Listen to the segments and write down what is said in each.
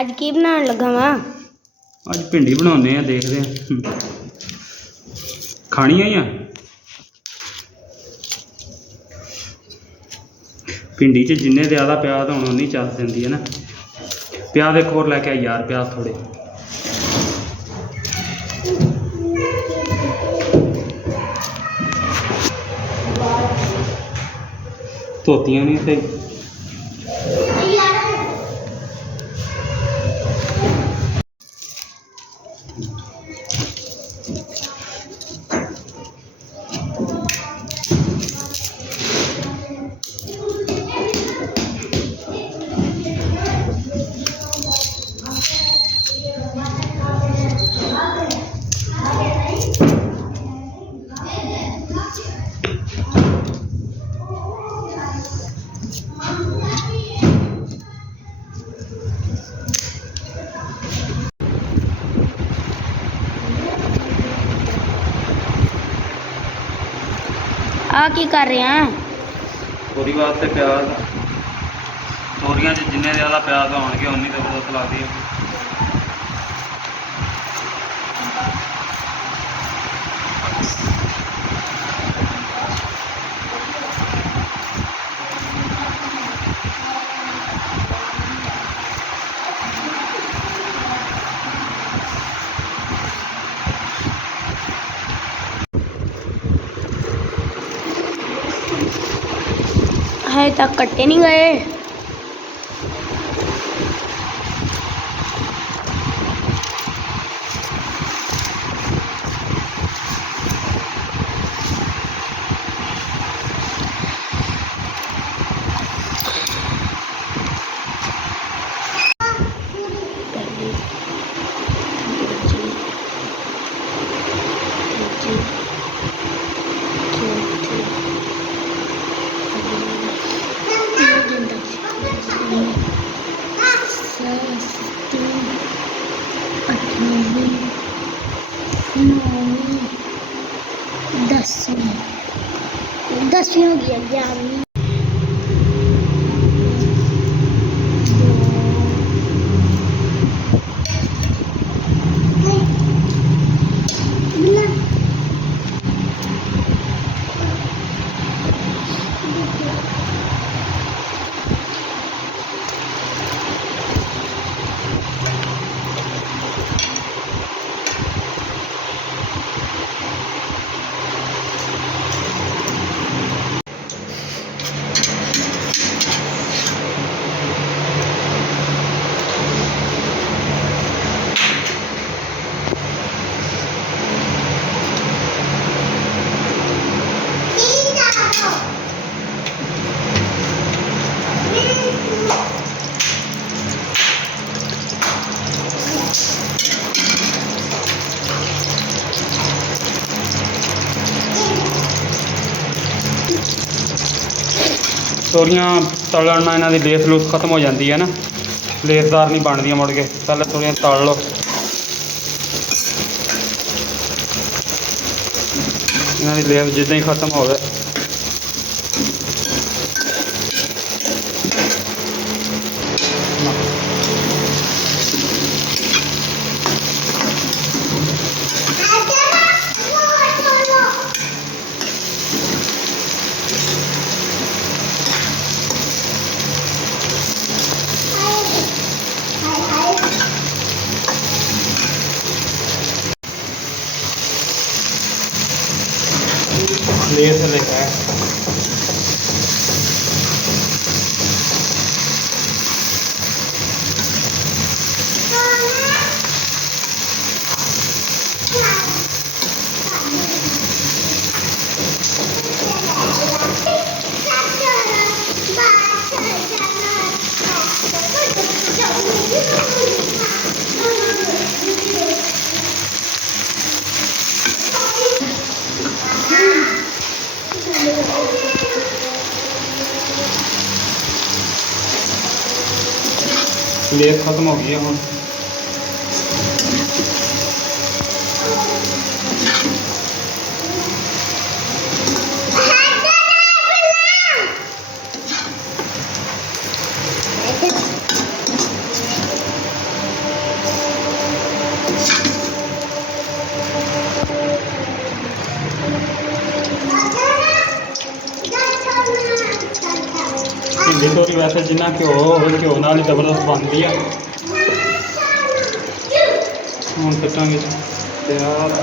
ਅੱਜ ਕੀ ਬਣਾਉਣ ਲੱਗਾ ਵਾ? ਅੱਜ ਭਿੰਡੀ ਬਣਾਉਨੇ ਆ, ਦੇਖਦੇ ਆ। ਖਾਣੀਆਂ ਹੀ ਆ ਭਿੰਡੀ 'ਚ ਜਿੰਨੇ ਜ਼ਿਆਦਾ ਪਿਆਜ਼ ਹੋਣ ਉਨੀ ਚੱਸ ਦਿੰਦੀ ਹੈ ਨਾ। ਪਿਆਜ਼ ਇੱਕ ਹੋਰ ਲੈ ਕੇ ਆ ਯਾਰ, ਪਿਆਜ਼ ਥੋੜੇ। ਧੋਤੀਆਂ ਨਹੀਂ ਸਹੀ। ਆ ਕੀ ਕਰ ਰਿਹਾ? ਤੋਰੀ ਵਾਸਤੇ ਪਿਆਜ਼। ਤੋਰੀਆਂ 'ਚ ਜਿੰਨੇ ਜ਼ਿਆਦਾ ਪਿਆਜ਼ ਹੋਣਗੇ ਉਨੀ ਜ਼ਬਰਦਸਤ ਲੱਗਦੀ ਹੈ। ਹਜੇ ਤੱਕ ਕੱਟੇ ਨਹੀਂ ਗਏ। दसवीं हो गई, 11वीं। ਤੋਰੀਆਂ ਤਲਣ ਨਾਲ ਇਹਨਾਂ ਦੀ ਲੇਸ ਲੂਸ ਖਤਮ ਹੋ ਜਾਂਦੀ ਹੈ ਨਾ, ਲੇਸਦਾਰ ਨਹੀਂ ਬਣਦੀਆਂ ਮੁੜ ਕੇ। ਪਹਿਲਾਂ ਤੋਰੀਆਂ ਤਲ ਲਓ, ਇਹਨਾਂ ਦੀ ਲੇਸ ਜਿੱਦਾਂ ਹੀ ਖਤਮ ਹੋਵੇ लेस लेकर है। लेस खत्म हो गई है हम। ਵੈਸੇ ਜਿੰਨਾ ਘਿਓ ਹੋਵੇ ਘਿਓ ਨਾਲ ਹੀ ਜ਼ਬਰਦਸਤ ਬਣਦੀ ਆ। ਹੁਣ ਕੱਟਾਂਗੇ ਪਿਆਜ਼।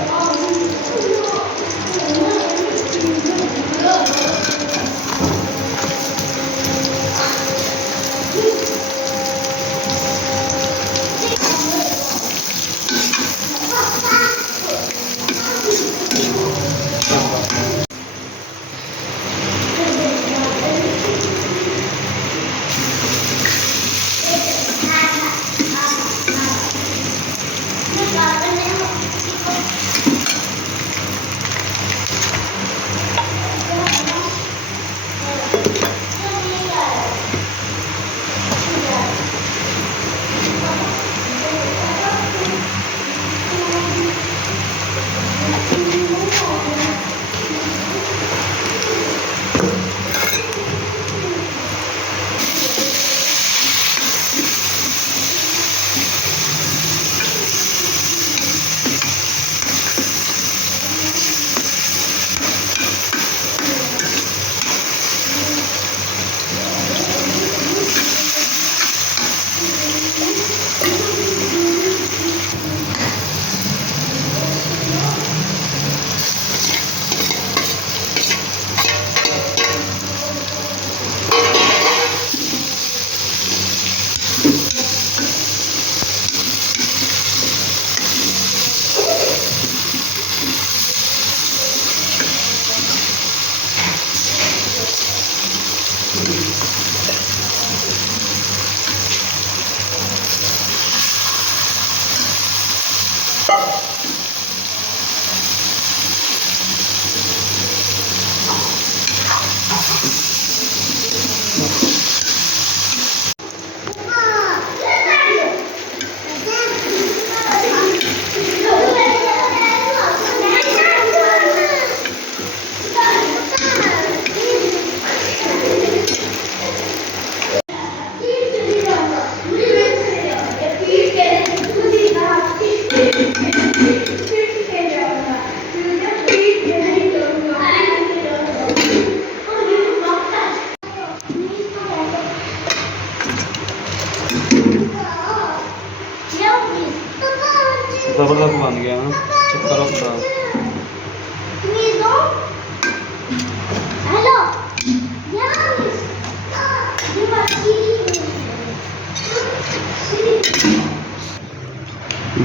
ਜ਼ਬਰਦਸਤ ਬਣ ਗਿਆ ਨਾ। ਚੈੱਕ ਕਰੋ ਖਰਾਬ।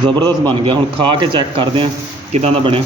ਜ਼ਬਰਦਸਤ ਬਣ ਗਿਆ। ਹੁਣ ਖਾ ਕੇ ਚੈੱਕ ਕਰਦੇ ਹਾਂ ਕਿੱਦਾਂ ਦਾ ਬਣਿਆ।